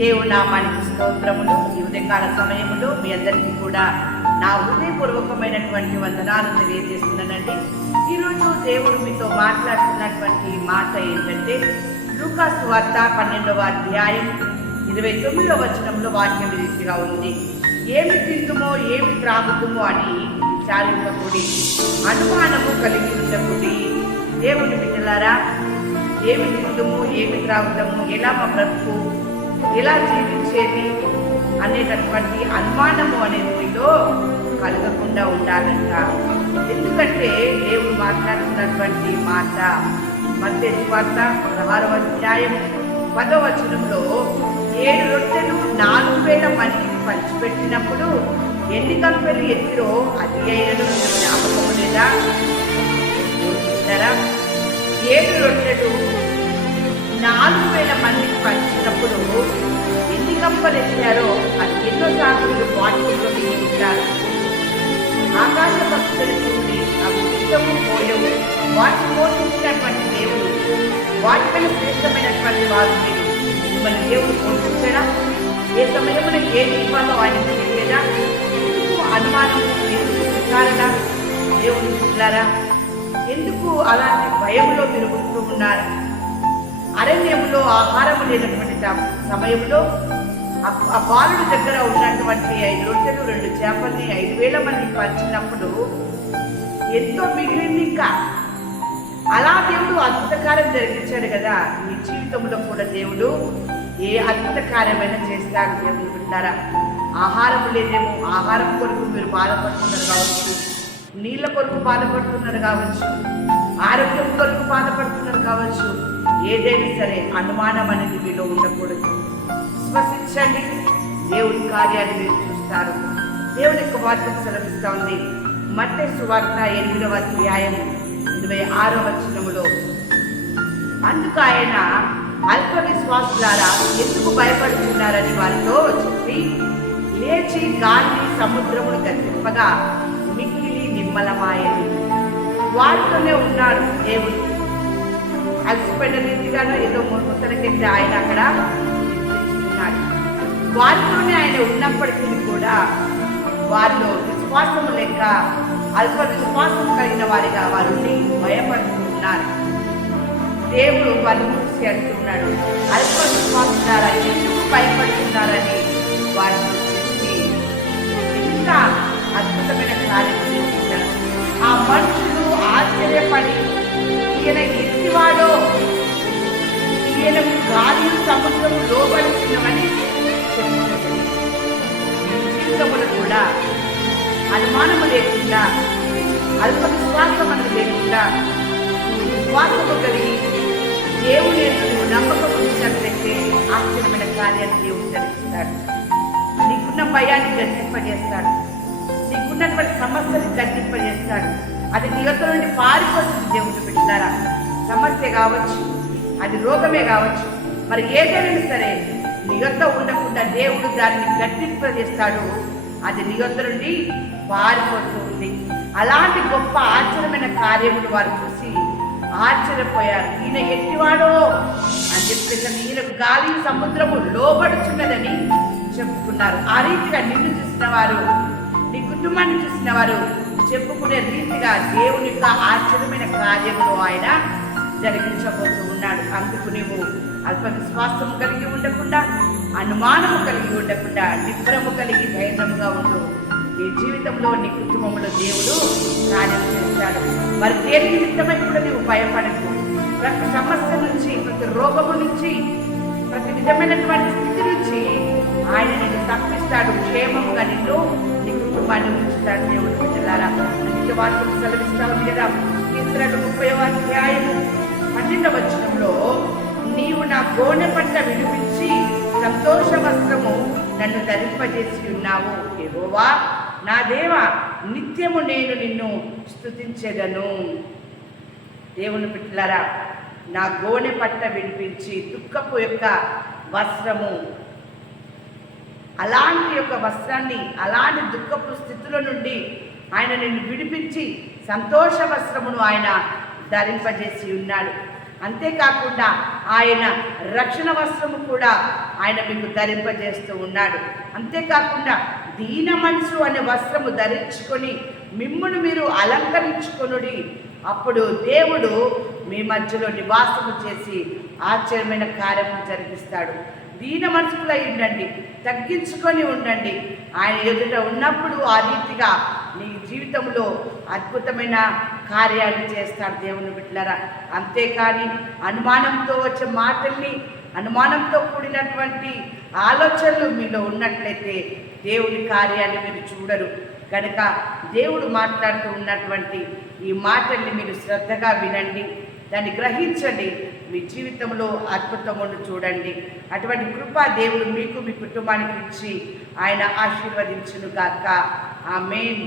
దేవునామానికి స్తోత్రములు. ఈ ఉదయకాల సమయంలో మీ అందరికీ కూడా నా హృదయపూర్వకమైనటువంటి వందనాలు తెలియజేస్తున్నానండి. ఈరోజు దేవుడు మీతో మాట్లాడుతున్నటువంటి మాట ఏంటంటే లూకాసు వార్త పన్నెండవ అధ్యాయం ఇరవై తొమ్మిదవ వచనంలో వాక్యం రీతిగా ఉంది. ఏమి తిందుమో ఏమి త్రాగుతుమో అని విచారించకూడి అనుమానము కలిగి ఉండకూడి. దేవుని బిడ్డలారా ఏమి తిందుము ఏమి త్రాగుతాము ఎలా మా బ్రతుకు ఎలా జీవించేది అనేటటువంటి అనుమానము అనేది మీలో కలగకుండా ఉండాలంట. ఎందుకంటే దేవుడు మాట్లాడుతున్నటువంటి మాట మధ్య వార్త పదహారవ అధ్యాయం పదవచనంలో ఏడు రొట్టెలు నాలుగు వేల మందికి పంచిపెట్టినప్పుడు ఎన్ని కంపెలు ఎత్తిరో అది అయినను జ్ఞాపకం లేదా? ఏడు రొట్టెలు నాలుగు వేల మందికి పంచినప్పుడు ఎన్ని కంపలు ఎత్తారో అది ఎన్నో సార్లు వాటిలో ఉంటారు. ఆకాశ భక్తులు చూసి అవి ఇష్టము పోయవు వాటి పోషించినటువంటి దేవుడు వాటికన్నా శ్రేష్టమైనటువంటి వారు మీరు. మిమ్మల్ని దేవుడు పోషించడా? ఏ సమయమున ఏది ఇవ్వాలో ఆయన తెలియదా ఎందుకు అనుమానం ఎందుకు విచారణ? దేవుడు చూడారా ఎందుకు అలాంటి భయంలో మీరు ఉంటూ ఉన్నారు? అరణ్యంలో ఆహారం లేనటువంటి సమయంలో ఆ- బాలుడి దగ్గర ఉన్నటువంటి ఐదు రొట్టెలు రెండు చేపల్ని ఐదు వేల మంది పంచినప్పుడు ఎంతో మిగిలింది ఇంకా. అలా దేవుడు అద్భుత కార్యం జరిగించాడు కదా. మీ జీవితంలో కూడా దేవుడు ఏ అద్భుత కార్యమైనా చేస్తాడు దేవుడు వింటారా ఆహారం లేదేమో ఆహారం కొరకు మీరు బాధపడుతున్నారు కావచ్చు నీళ్ళ కొరకు బాధపడుతున్నారు కావచ్చు ఆరోగ్యం కొరకు బాధపడుతున్నారు కావచ్చు ఏదైనా సరే అనుమానం అనేది మీలో ఉండకూడదు. విశ్వసించండి దేవుడి కార్యాన్ని మీరు చూస్తారు. దేవుని యొక్క వార్త సెలవిస్తా ఉంది. మత్తయి సువార్త ఎనిమిదవ అధ్యాయం ఇరవై ఆరవ వచనములో. అందుకు ఆయన అల్ప విశ్వాసులారా ఎందుకు భయపడుతున్నారని వారితో చెప్పి లేచి గాలి సముద్రమును గతింపగా మిక్కిలి నిమ్మలమాయని వారితోనే ఉన్నాడు దేవుడు. అలసిపోయిన రీతిగాను ఏదో ముత్తనకెత్తి ఆయన అక్కడ నిద్రిస్తున్నాడు వారితోనే ఆయన ఉన్నప్పటికీ కూడా వారిలో విశ్వాసం లేక అల్ప విశ్వాసం కలిగిన వారిగా వారు భయపడుతున్నారు. దేవుడు వారిని చూసి అంటున్నాడు అల్ప విశ్వాసం ఈయన ఈయనకు గాలి సముద్రం లోబడుతున్నవని చెప్తున్నది కూడా అనుమానము లేకుండా అల్ప విశ్వాసం లేకుండా విశ్వాసము కలిగి దేవుని నువ్వు నమ్మకం ఉంచినట్లయితే ఆశ్చర్యమైన కార్యాన్ని దేవుడు జరిగిస్తాడు. నీకున్న భయాన్ని గట్టింపజేస్తాడు నీకున్నటువంటి సమస్యని గట్టింపజేస్తాడు అది నీ యొక్క నుండి పారిపోతుంది దేవుడు పెట్టారా సమస్య కావచ్చు అది రోగమే కావచ్చు మరి ఏదైనా సరే నీ యొక్క ఉండకుండా దేవుడు దాన్ని గట్టింపజేస్తాడు. అది నీ యొక్క నుండి పారిపోతుంది. అలాంటి గొప్ప ఆశ్చర్యమైన కార్యములు వారు చూసి ఆశ్చర్యపోయారు. ఈయన ఎట్టివాడో? అని చెప్పేసి ఈయనకు గాలి సముద్రము లోబడుచున్నదని చెప్పుకున్నారు. ఆ రీతిగా నిన్ను చూసిన వారు నీ కుటుంబాన్ని చూసిన వారు చెప్పుకునే రీతిగా దేవుని యొక్క ఆశ్చర్యమైన కార్యములు ఆయన జరిగించబోతూ ఉన్నాడు అందుకు నీవు అల్ప విశ్వాసము కలిగి ఉండకుండా అనుమానము కలిగి ఉండకుండా నిబ్బరము కలిగి ధైర్యముగా ఉండు. నీ జీవితంలో నీ కుటుంబంలో దేవుడు కార్యం చేస్తాడు. మరి దేని నిమిత్తమై కూడా నీవు భయపడకు? ప్రతి సమస్య నుంచి ప్రతి రోగము నుంచి ప్రతి విధమైనటువంటి స్థితి నుంచి ఆయన నిన్ను తప్పిస్తాడు. క్షేమంగా నిన్ను నీ కుటుంబాన్ని ఉంచుతాడు దేవుడు. పిల్లలారా అందుకే వాక్యం సెలవిస్తా లేదా ఇతరులు కీర్తనలు ముప్పై అధ్యాయము పన్నెండవ వచనంలో నీవు నా గోనె పంట విడిపించి సంతోష వస్త్రము నన్ను ధరింపజేసి ఉన్నావు. ఏవోవా నా దేవ నిత్యము నేను నిన్ను స్తుతించెదను. దేవుని పిట్లరా నా గోనె పట్ట విడిపించి దుఃఖపు యొక్క వస్త్రము అలాంటి యొక్క వస్త్రాన్ని అలాంటి దుఃఖపు స్థితుల నుండి ఆయన నిన్ను విడిపించి సంతోష వస్త్రమును ఆయన ధరింపజేసి ఉన్నాడు. అంతేకాకుండా ఆయన రక్షణ వస్త్రము కూడా ఆయన మీకు ధరింపజేస్తూ ఉన్నాడు. అంతేకాకుండా దీన మనసు అనే వస్త్రము ధరించుకొని మిమ్మును మీరు అలంకరించుకొనుడి. అప్పుడు దేవుడు మీ మధ్యలో నివాసము చేసి ఆశ్చర్యమైన కార్యము జరిగిస్తాడు. దీన మనసుకులై ఉండండి తగ్గించుకొని ఉండండి. ఆయన ఎదుట ఉన్నప్పుడు ఆ రీతిగా నీ జీవితంలో అద్భుతమైన కార్యాలు చేస్తాడు దేవుని బిడ్డలరా. అంతేకాని అనుమానంతో వచ్చే మాటల్ని అనుమానంతో కూడినటువంటి ఆలోచనలు మీలో ఉన్నట్లయితే దేవుని కార్యాన్ని మీరు చూడరు. కనుక దేవుడు మాట్లాడుతూ ఉన్నటువంటి ఈ మాటల్ని మీరు శ్రద్ధగా వినండి దాన్ని గ్రహించండి మీ జీవితంలో అద్భుతమును చూడండి. అటువంటి కృప దేవుడు మీకు మీ కుటుంబానికి ఇచ్చి ఆయన ఆశీర్వదించును గాక ఆమెన్.